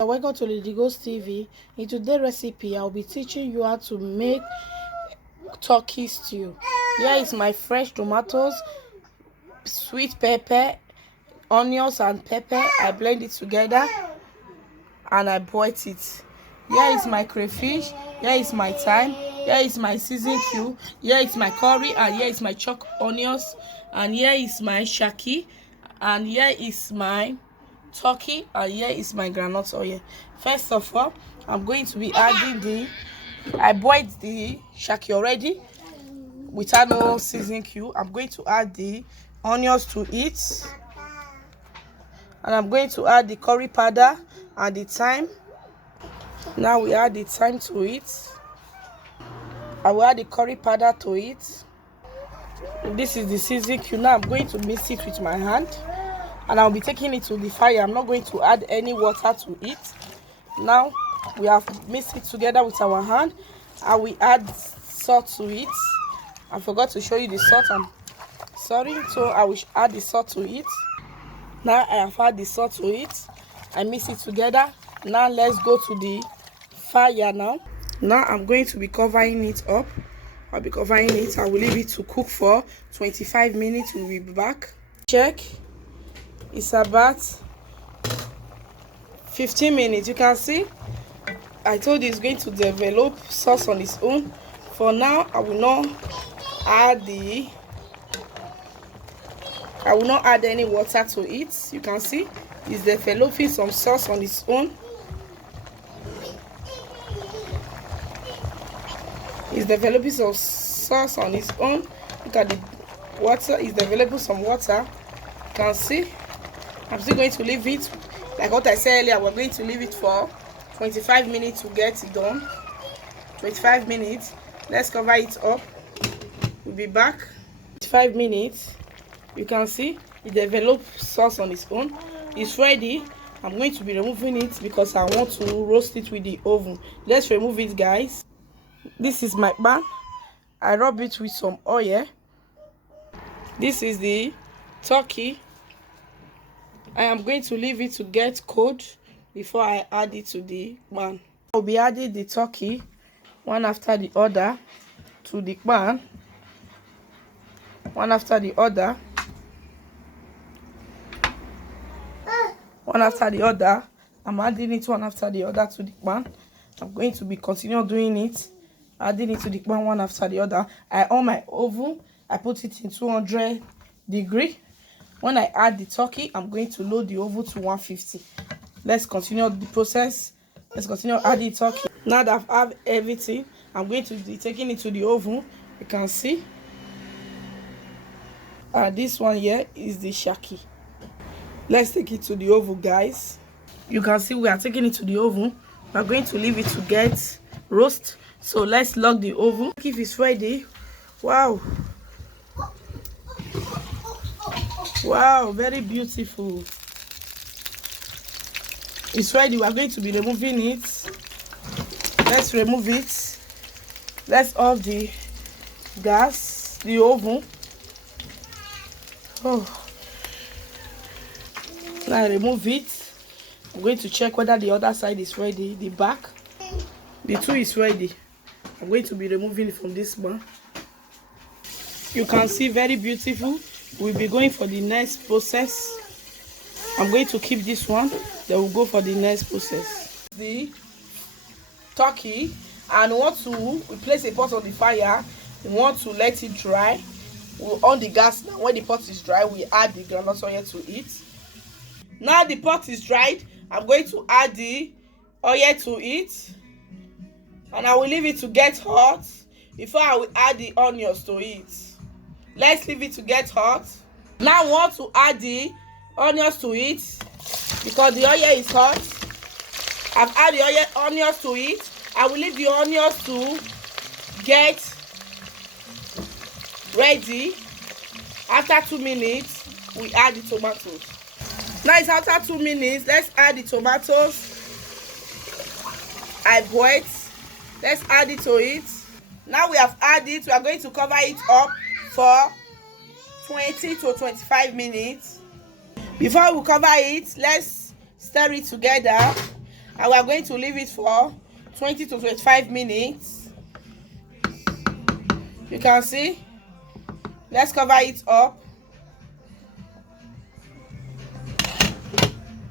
Welcome to Lady Ghost TV. In today's recipe, I'll be teaching you how to make turkey stew. Here is my fresh tomatoes, sweet pepper, onions and pepper. I blend it together and I boil it. Here is my crayfish. Here is my thyme. Here is my seasoning cube. Here is my curry, and here is my chopped onions, and here is my shaki, and here is my turkey, and here is my groundnut oil. First of all, I'm going to be adding I boiled the shaki already without no seasoning cube. I'm going to add the onions to it, and I'm going to add the curry powder and the thyme. Now we add the thyme to it. I will add the curry powder to it. This is the seasoning cube. Now I'm going to mix it with my hand, and I'll be taking it to the fire. I'm not going to add any water to it. Now we have mixed it together with our hand. I will add salt to it. I forgot to show you the salt. I'm sorry. So I will add the salt to it. Now I have added the salt to it. I mix it together. Now let's go to the fire now. Now I'm going to be covering it up. I'll be covering it. I will leave it to cook for 25 minutes. We'll be back. Check. It's about 15 minutes. You can see I told you it's going to develop sauce on its own. For now, I will not add any water to it. You can see it's developing some sauce on its own. It's developing some sauce on its own. Look at the water. It's developing some water. You can see. I'm still going to leave it, like what I said earlier, we're going to leave it for 25 minutes to get it done. 25 minutes. Let's cover it up. We'll be back. 25 minutes. You can see it developed sauce on its own. It's ready. I'm going to be removing it because I want to roast it with the oven. Let's remove it, guys. This is my pan. I rub it with some oil. This is the turkey. I am going to leave it to get cold before I add it to the pan. I'll be adding the turkey one after the other to the pan. One after the other. One after the other. I'm adding it one after the other to the pan. I'm going to be continue doing it. Adding it to the pan one after the other. I on my oven. I put it in 200 degrees. When I add the turkey, I'm going to load the oven to 150. Let's continue the process. Let's continue adding turkey. Now that I've added everything, I'm going to be taking it to the oven. You can see. This one here is the shaki. Let's take it to the oven, guys. You can see we are taking it to the oven. We're going to leave it to get roast. So let's lock the oven. If it's ready, wow. Wow, very beautiful. It's ready. We are going to be removing it. Let's remove it. Let's off the gas, the oven. Oh. Now I remove it. I'm going to check whether the other side is ready. The back. The two is ready. I'm going to be removing it from this one. You can see very beautiful. We'll be going for the next process. I'm going to keep this one. Then we'll go for the next process. The turkey, and we want to place a pot on the fire. We want to let it dry. We'll on the gas now. When the pot is dry, we add the groundnut oil to it. Now the pot is dried. I'm going to add the oil to it, and I will leave it to get hot before I will add the onions to it. Let's leave it to get hot. Now I want to add the onions to it because the oil is hot. I've added the onions to it. I will leave the onions to get ready. After 2 minutes, we add the tomatoes. Now it's after 2 minutes. Let's add the tomatoes. I boiled. Let's add it to it. Now we have added. We are going to cover it up for 20 to 25 minutes. Before we cover it, let's stir it together. and we are going to leave it for 20 to 25 minutes. You can see. Let's cover it up.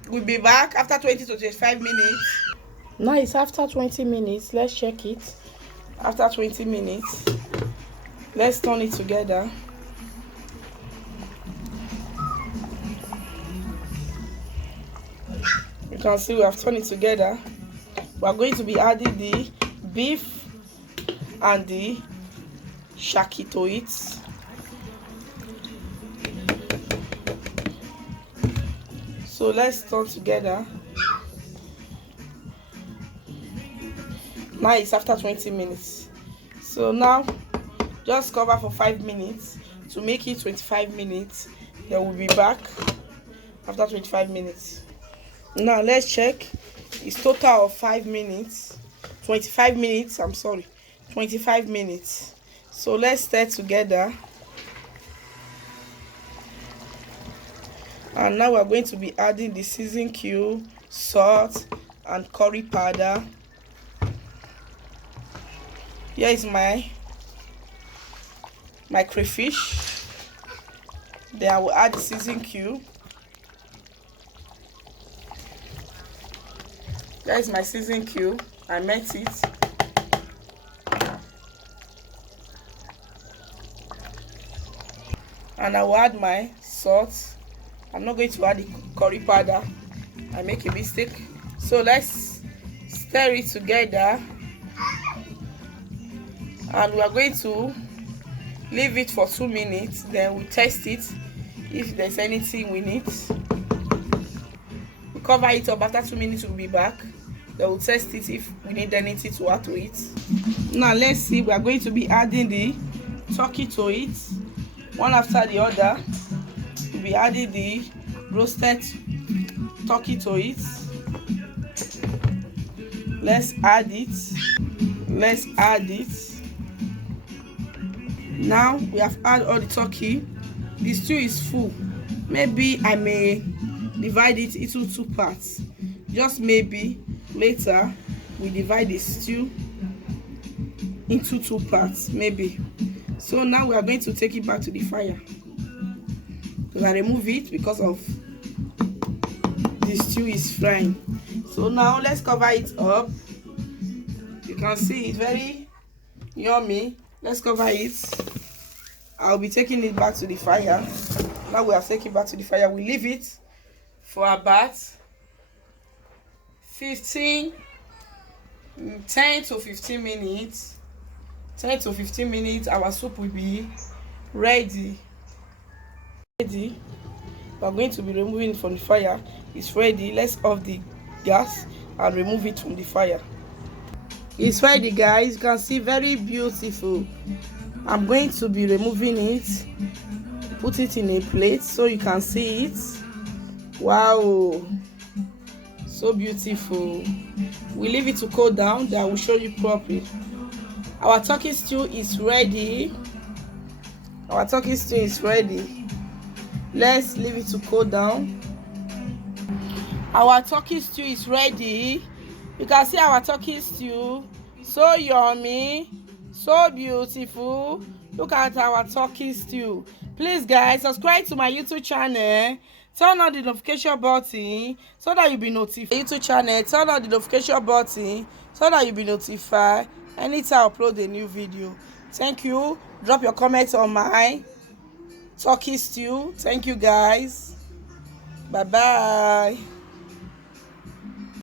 We'll be back after 20 to 25 minutes. Now it's after 20 minutes. Let's check it. After 20 minutes, let's turn it together. You can see we have turned it together. We are going to be adding the beef and the shaki to it. So let's turn together. Now it's after 20 minutes. So now just cover for 5 minutes to make it 25 minutes. Then we'll be back after 25 minutes. Now let's check. It's total of 5 minutes. 25 minutes, I'm sorry. 25 minutes. So let's stir together. And now we're going to be adding the seasoning cube, salt, and curry powder. Here is my crayfish. Then I will add the seasoning cube. Here is my seasoning cube. I melt it. And I will add my salt. I'm not going to add the curry powder. I make a mistake. So let's stir it together. And we are going to leave it for 2 minutes. Then we test it if there's anything we need. We cover it up. After 2 minutes we'll be back. Then we'll test it if we need anything to add to it. Now let's see. We are going to be adding the turkey to it, one after the other. We'll be adding the roasted turkey to it. Let's add it. Let's add it. Now we have added all the turkey. The stew is full. Maybe I may divide it into 2 parts. Just maybe later we divide the stew into 2 parts, maybe. So now we are going to take it back to the fire. So I remove it because of the stew is frying. So now let's cover it up. You can see it's very yummy. Let's cover it. I'll be taking it back to the fire. Now we have taken it back to the fire. We leave it for about 10 to 15 minutes. 10 to 15 minutes, our soup will be ready. We are going to be removing it from the fire. It's ready. Let's off the gas and remove it from the fire. It's ready, guys. You can see, very beautiful. I'm going to be removing it, put it in a plate so you can see it. Wow, so beautiful. We leave it to cool down, then I will show you properly. Our turkey stew is ready. Our turkey stew is ready. Let's leave it to cool down. Our turkey stew is ready. You can see our turkey stew. So yummy, so beautiful. Look at our turkey stew. Please, guys, subscribe to my YouTube channel. Turn on the notification button so that you'll be notified. YouTube channel, turn on the notification button so that you'll be notified anytime I upload a new video. Thank you. Drop your comments on my turkey stew. Thank you, guys. Bye bye.